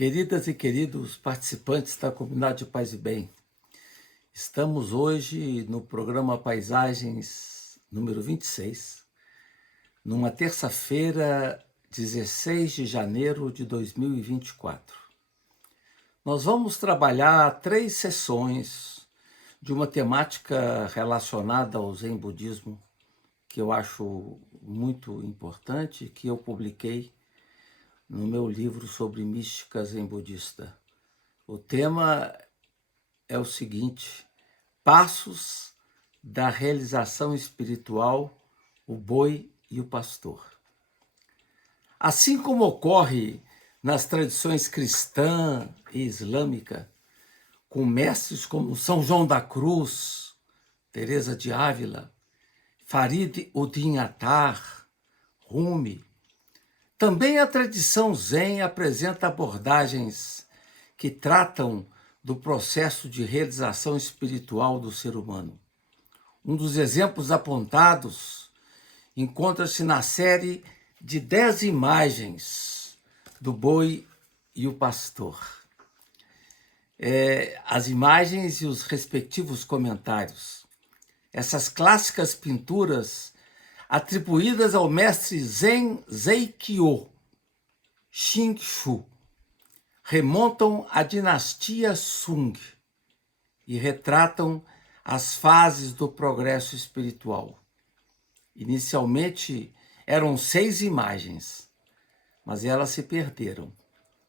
Queridas e queridos participantes da Comunidade de Paz e Bem, estamos hoje no programa Paisagens número 26, numa terça-feira, 16 de janeiro de 2024. Nós vamos trabalhar 3 sessões de uma temática relacionada ao Zen Budismo, que eu acho muito importante, que eu publiquei no meu livro sobre mística zen budista. O tema é o seguinte: passos da realização espiritual, o boi e o pastor. Assim como ocorre nas tradições cristã e islâmica, com mestres como São João da Cruz, Teresa de Ávila, Farid-Uddin Attar, Rumi, também a tradição Zen apresenta abordagens que tratam do processo de realização espiritual do ser humano. Um dos exemplos apontados encontra-se na série de 10 imagens do boi e o pastor. As imagens e os respectivos comentários. Essas clássicas pinturas atribuídas ao mestre Zen Zeikyo Shinshu, remontam à dinastia Sung e retratam as fases do progresso espiritual. Inicialmente eram 6 imagens, mas elas se perderam.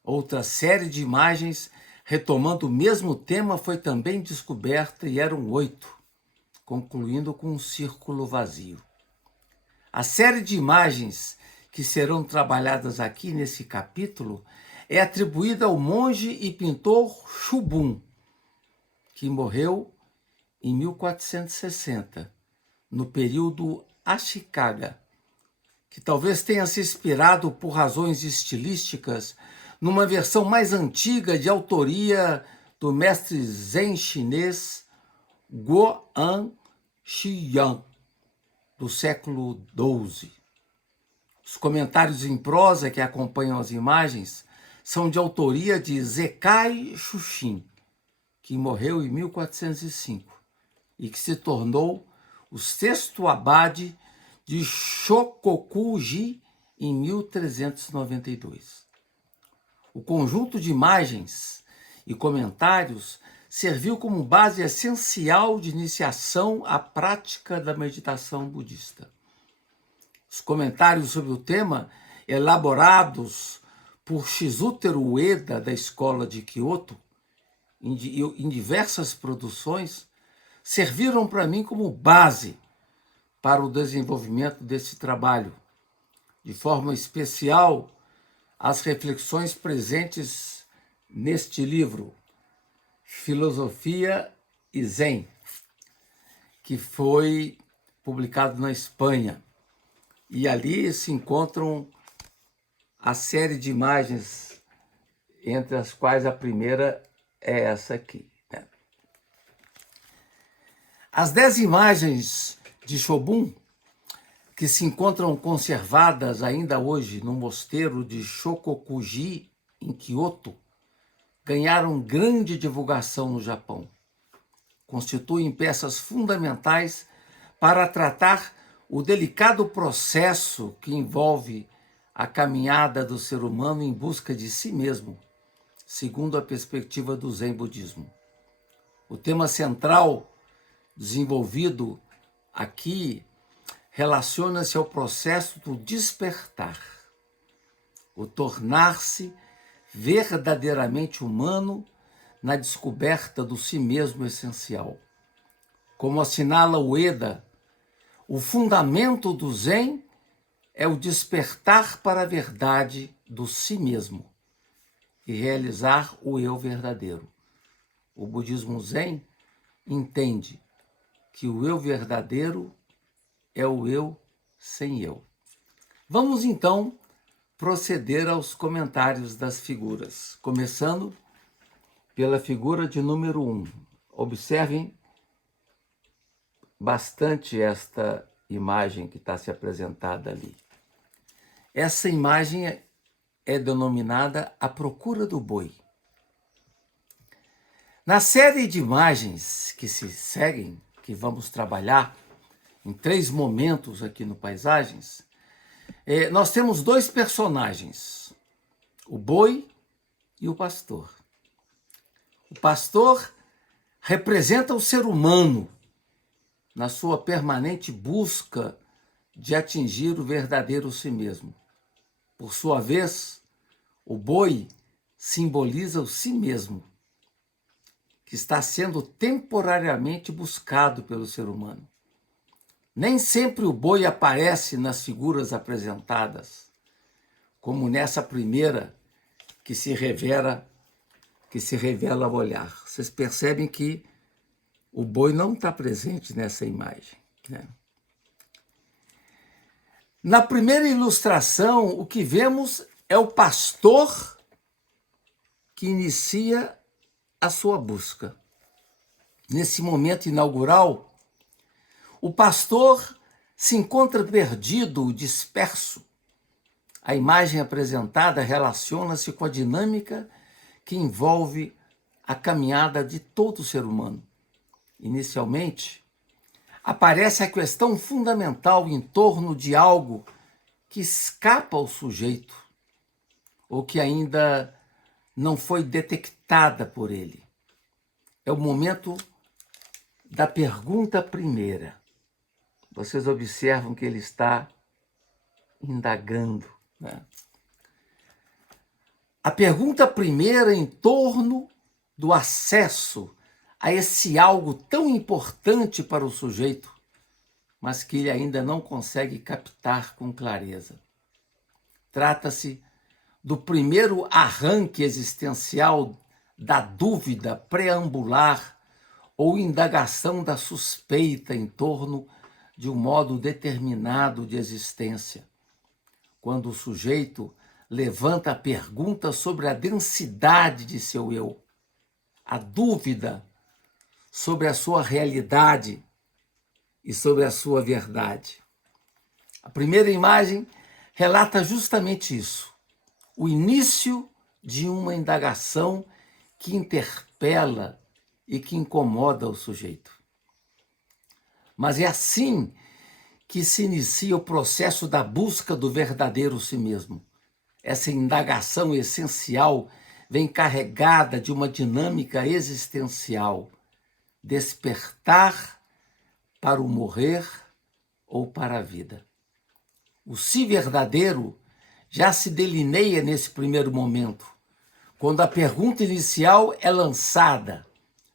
Outra série de imagens retomando o mesmo tema foi também descoberta e eram 8, concluindo com um círculo vazio. A série de imagens que serão trabalhadas aqui nesse capítulo é atribuída ao monge e pintor Shubun, que morreu em 1460, no período Ashikaga, que talvez tenha se inspirado por razões estilísticas numa versão mais antiga de autoria do mestre Zen chinês Guan Shiyan, do século XII. Os comentários em prosa que acompanham as imagens são de autoria de Zekai Shushin, que morreu em 1405 e que se tornou o 6º abade de Shokoku-ji em 1392. O conjunto de imagens e comentários serviu como base essencial de iniciação à prática da meditação budista. Os comentários sobre o tema, elaborados por Shizutaro Ueda, da Escola de Kyoto, em diversas produções, serviram para mim como base para o desenvolvimento desse trabalho. De forma especial, as reflexões presentes neste livro, Filosofia e Zen, que foi publicado na Espanha. E ali se encontram a série de imagens, entre as quais a primeira é essa aqui. As 10 imagens de Shobun, que se encontram conservadas ainda hoje no mosteiro de Shokoku-ji, em Kyoto, ganharam grande divulgação no Japão. Constituem peças fundamentais para tratar o delicado processo que envolve a caminhada do ser humano em busca de si mesmo, segundo a perspectiva do Zen Budismo. O tema central desenvolvido aqui relaciona-se ao processo do despertar, o tornar-se verdadeiramente humano na descoberta do si mesmo essencial. Como assinala Ueda, o fundamento do Zen é o despertar para a verdade do si mesmo e realizar o eu verdadeiro. O budismo Zen entende que o eu verdadeiro é o eu sem eu. Vamos então proceder aos comentários das figuras, começando pela figura de número 1. Observem bastante esta imagem que está se apresentada ali. Essa imagem é denominada A Procura do Boi. Na série de imagens que se seguem, que vamos trabalhar em 3 momentos aqui no Paisagens, nós temos 2 personagens, o boi e o pastor. O pastor representa o ser humano na sua permanente busca de atingir o verdadeiro si mesmo. Por sua vez, o boi simboliza o si mesmo, que está sendo temporariamente buscado pelo ser humano. Nem sempre o boi aparece nas figuras apresentadas, como nessa primeira que se revela ao olhar. Vocês percebem que o boi não está presente nessa imagem, né? Na primeira ilustração, o que vemos é o pastor que inicia a sua busca. Nesse momento inaugural, o pastor se encontra perdido, disperso. A imagem apresentada relaciona-se com a dinâmica que envolve a caminhada de todo ser humano. Inicialmente, aparece a questão fundamental em torno de algo que escapa ao sujeito ou que ainda não foi detectada por ele. É o momento da pergunta primeira. Vocês observam que ele está indagando, né? A pergunta primeira em torno do acesso a esse algo tão importante para o sujeito, mas que ele ainda não consegue captar com clareza. Trata-se do primeiro arranque existencial da dúvida preambular ou indagação da suspeita em torno de um modo determinado de existência, quando o sujeito levanta a pergunta sobre a densidade de seu eu, a dúvida sobre a sua realidade e sobre a sua verdade. A primeira imagem relata justamente isso, o início de uma indagação que interpela e que incomoda o sujeito. Mas é assim que se inicia o processo da busca do verdadeiro si mesmo. Essa indagação essencial vem carregada de uma dinâmica existencial, despertar para o morrer ou para a vida. O si verdadeiro já se delineia nesse primeiro momento, quando a pergunta inicial é lançada,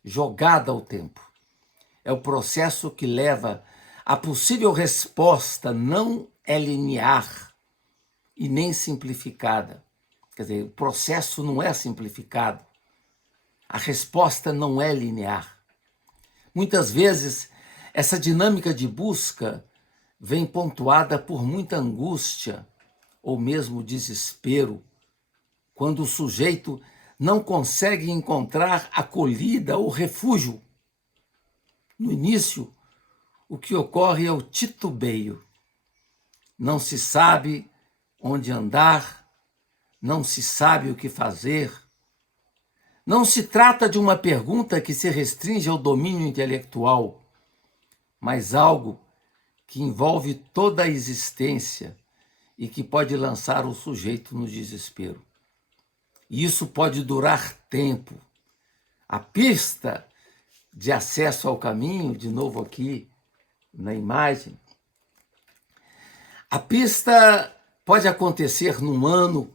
jogada ao tempo. É o processo que leva à possível resposta, não é linear e nem simplificada. Quer dizer, o processo não é simplificado. A resposta não é linear. Muitas vezes, essa dinâmica de busca vem pontuada por muita angústia ou mesmo desespero, quando o sujeito não consegue encontrar acolhida ou refúgio. No início, o que ocorre é o titubeio. Não se sabe onde andar, não se sabe o que fazer. Não se trata de uma pergunta que se restringe ao domínio intelectual, mas algo que envolve toda a existência e que pode lançar o sujeito no desespero. E isso pode durar tempo. A pista de acesso ao caminho, de novo aqui na imagem, a pista pode acontecer num ano,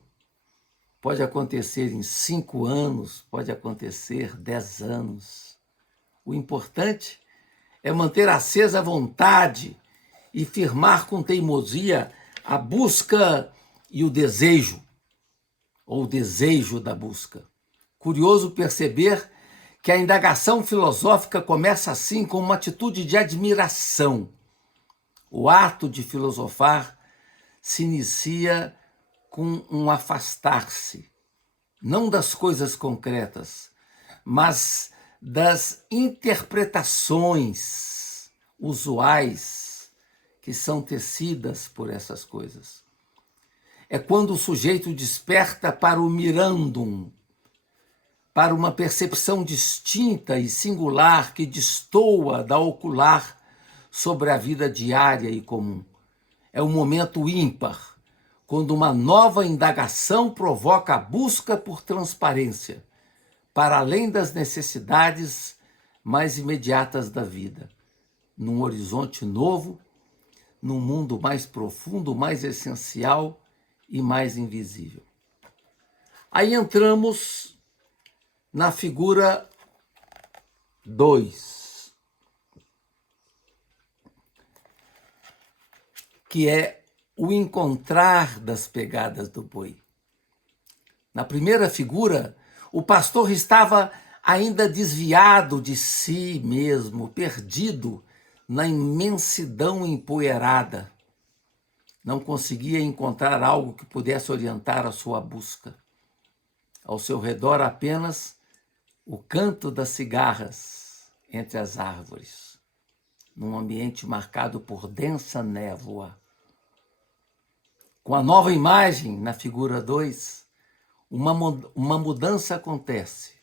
pode acontecer em 5 anos, pode acontecer 10 anos. O importante é manter acesa a vontade e firmar com teimosia a busca e o desejo, ou o desejo da busca. Curioso perceber que a indagação filosófica começa assim com uma atitude de admiração. O ato de filosofar se inicia com um afastar-se, não das coisas concretas, mas das interpretações usuais que são tecidas por essas coisas. é quando o sujeito desperta para o mirandum, para uma percepção distinta e singular que destoa da ocular sobre a vida diária e comum. É um momento ímpar, quando uma nova indagação provoca a busca por transparência, para além das necessidades mais imediatas da vida, num horizonte novo, num mundo mais profundo, mais essencial e mais invisível. Aí entramos na figura 2, que é o encontrar das pegadas do boi. Na primeira figura, o pastor estava ainda desviado de si mesmo, perdido na imensidão empoeirada. Não conseguia encontrar algo que pudesse orientar a sua busca. Ao seu redor apenas o canto das cigarras entre as árvores, num ambiente marcado por densa névoa. Com a nova imagem, na figura 2, uma mudança acontece.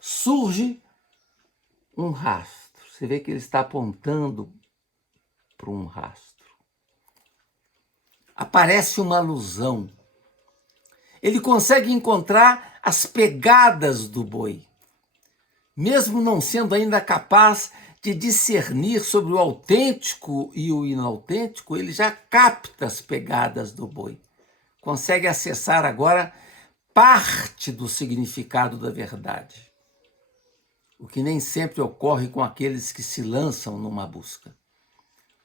Surge um rastro. Você vê que ele está apontando para um rastro. Aparece uma alusão. Ele consegue encontrar as pegadas do boi, mesmo não sendo ainda capaz de discernir sobre o autêntico e o inautêntico, ele já capta as pegadas do boi. Consegue acessar agora parte do significado da verdade, o que nem sempre ocorre com aqueles que se lançam numa busca.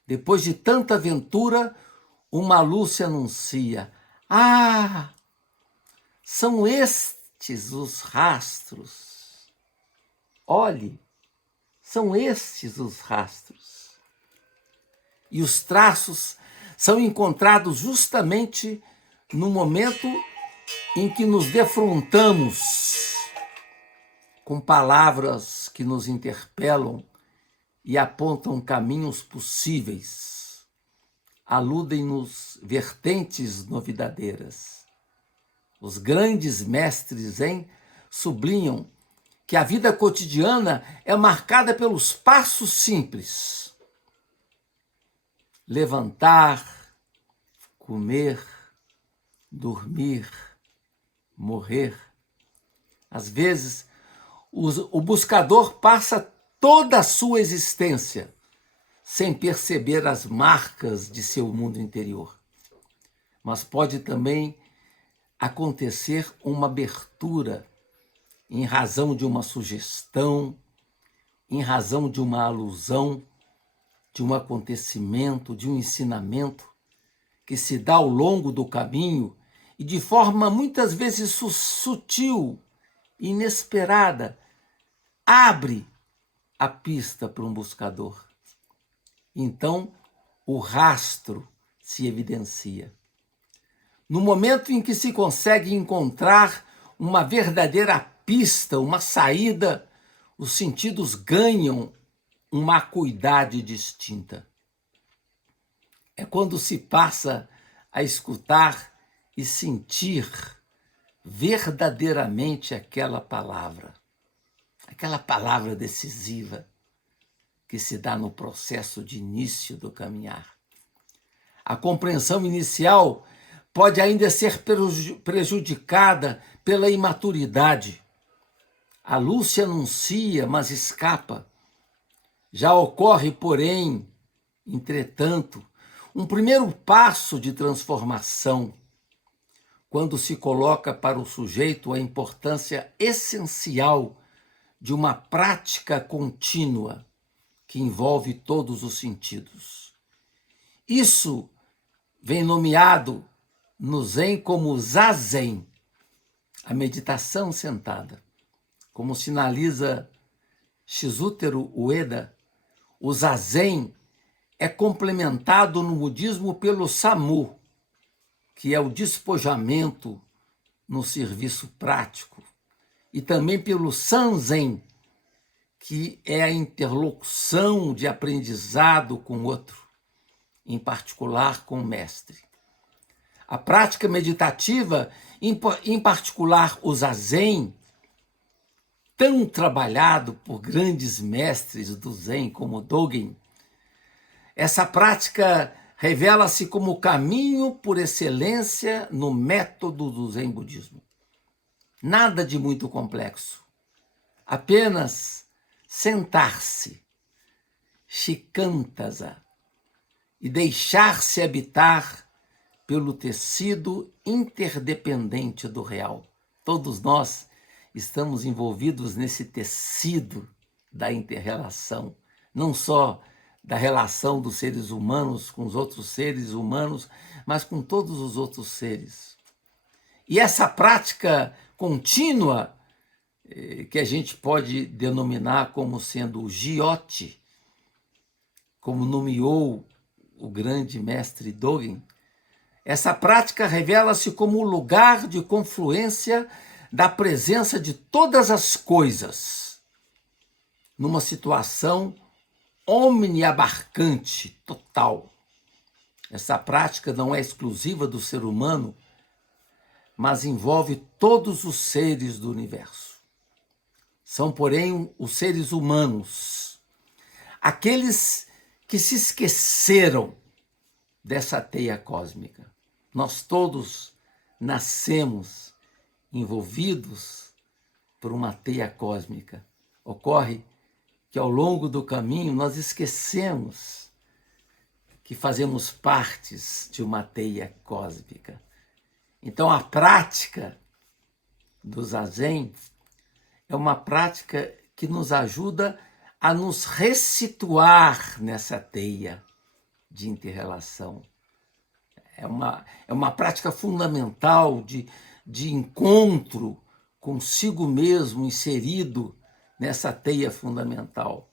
Depois de tanta aventura, uma luz se anuncia. Ah! São estes os rastros. Olhe, são estes os rastros. E os traços são encontrados justamente no momento em que nos defrontamos com palavras que nos interpelam e apontam caminhos possíveis, aludem-nos vertentes novidadeiras. Os grandes mestres Zen sublinham que a vida cotidiana é marcada pelos passos simples. Levantar, comer, dormir, morrer. Às vezes, o buscador passa toda a sua existência sem perceber as marcas de seu mundo interior. Mas pode também acontecer uma abertura em razão de uma sugestão, em razão de uma alusão, de um acontecimento, de um ensinamento que se dá ao longo do caminho e de forma muitas vezes sutil, inesperada, abre a pista para um buscador. Então, o rastro se evidencia. No momento em que se consegue encontrar uma verdadeira pista, uma saída, os sentidos ganham uma acuidade distinta. É quando se passa a escutar e sentir verdadeiramente aquela palavra decisiva que se dá no processo de início do caminhar. A compreensão inicial pode ainda ser prejudicada pela imaturidade. A luz se anuncia, mas escapa. Já ocorre, porém, entretanto, um primeiro passo de transformação, quando se coloca para o sujeito a importância essencial de uma prática contínua que envolve todos os sentidos. Isso vem nomeado no Zen como Zazen, a meditação sentada. Como sinaliza Shizutaro Ueda, o Zazen é complementado no budismo pelo Samu, que é o despojamento no serviço prático, e também pelo Sanzen, que é a interlocução de aprendizado com o outro, em particular com o mestre. A prática meditativa, em particular o Zazen, tão trabalhado por grandes mestres do Zen como Dogen, essa prática revela-se como o caminho por excelência no método do Zen budismo. Nada de muito complexo. Apenas sentar-se, shikantaza, e deixar-se habitar pelo tecido interdependente do real. Todos nós estamos envolvidos nesse tecido da inter-relação, não só da relação dos seres humanos com os outros seres humanos, mas com todos os outros seres. E essa prática contínua, que a gente pode denominar como sendo o Jyoti, como nomeou o grande mestre Dogen, essa prática revela-se como o lugar de confluência da presença de todas as coisas, numa situação omniabarcante, total. Essa prática não é exclusiva do ser humano, mas envolve todos os seres do universo. São, porém, os seres humanos, aqueles que se esqueceram dessa teia cósmica. Nós todos nascemos envolvidos por uma teia cósmica. Ocorre que ao longo do caminho nós esquecemos que fazemos partes de uma teia cósmica. Então a prática do Zazen é uma prática que nos ajuda a nos ressituar nessa teia de inter-relação. É uma prática fundamental de encontro consigo mesmo inserido nessa teia fundamental.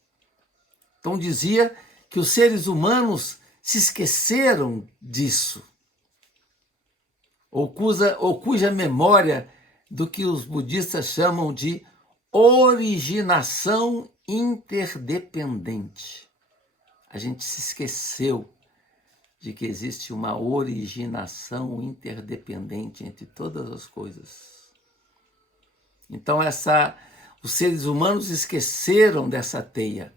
Então dizia que os seres humanos se esqueceram disso, ou cuja memória do que os budistas chamam de originação interdependente. A gente se esqueceu de que existe uma originação interdependente entre todas as coisas. Então os seres humanos esqueceram dessa teia.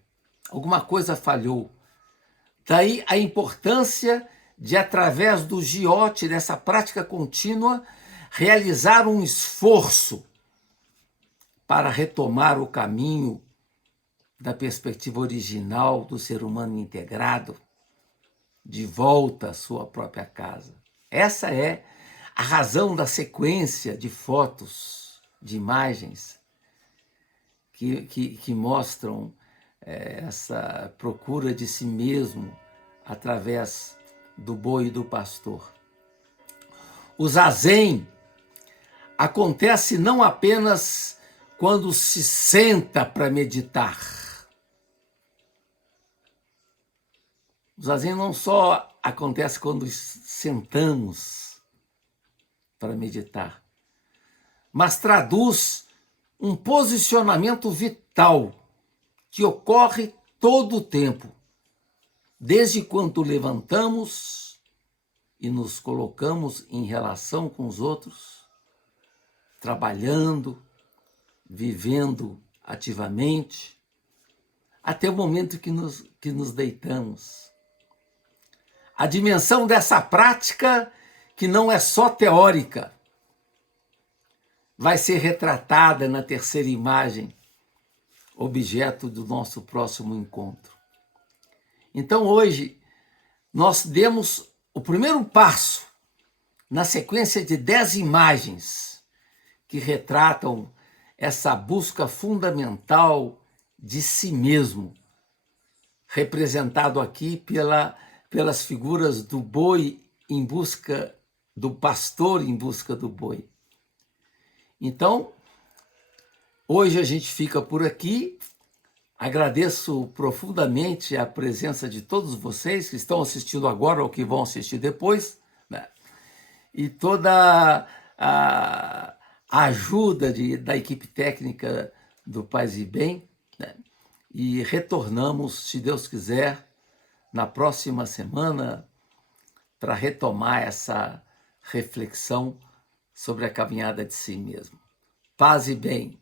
Alguma coisa falhou. Daí a importância de, através do Jyoti, dessa prática contínua, realizar um esforço para retomar o caminho da perspectiva original do ser humano integrado, de volta à sua própria casa. Essa é a razão da sequência de fotos, de imagens, que mostram essa procura de si mesmo através do boi e do pastor. O Zazen acontece não apenas quando se senta para meditar. O Zazen não só acontece quando sentamos para meditar, mas traduz um posicionamento vital que ocorre todo o tempo, desde quando levantamos e nos colocamos em relação com os outros, trabalhando, vivendo ativamente, até o momento que nos deitamos. A dimensão dessa prática, que não é só teórica, vai ser retratada na terceira imagem, objeto do nosso próximo encontro. Então, hoje, nós demos o primeiro passo na sequência de 10 imagens que retratam essa busca fundamental de si mesmo, representado aqui pelas figuras do boi em busca do pastor em busca do boi. Então, hoje a gente fica por aqui. Agradeço profundamente a presença de todos vocês que estão assistindo agora ou que vão assistir depois, né? E toda a ajuda da equipe técnica do Paz e Bem, né? E retornamos, se Deus quiser, na próxima semana para retomar essa reflexão sobre a caminhada de si mesmo. Paz e bem.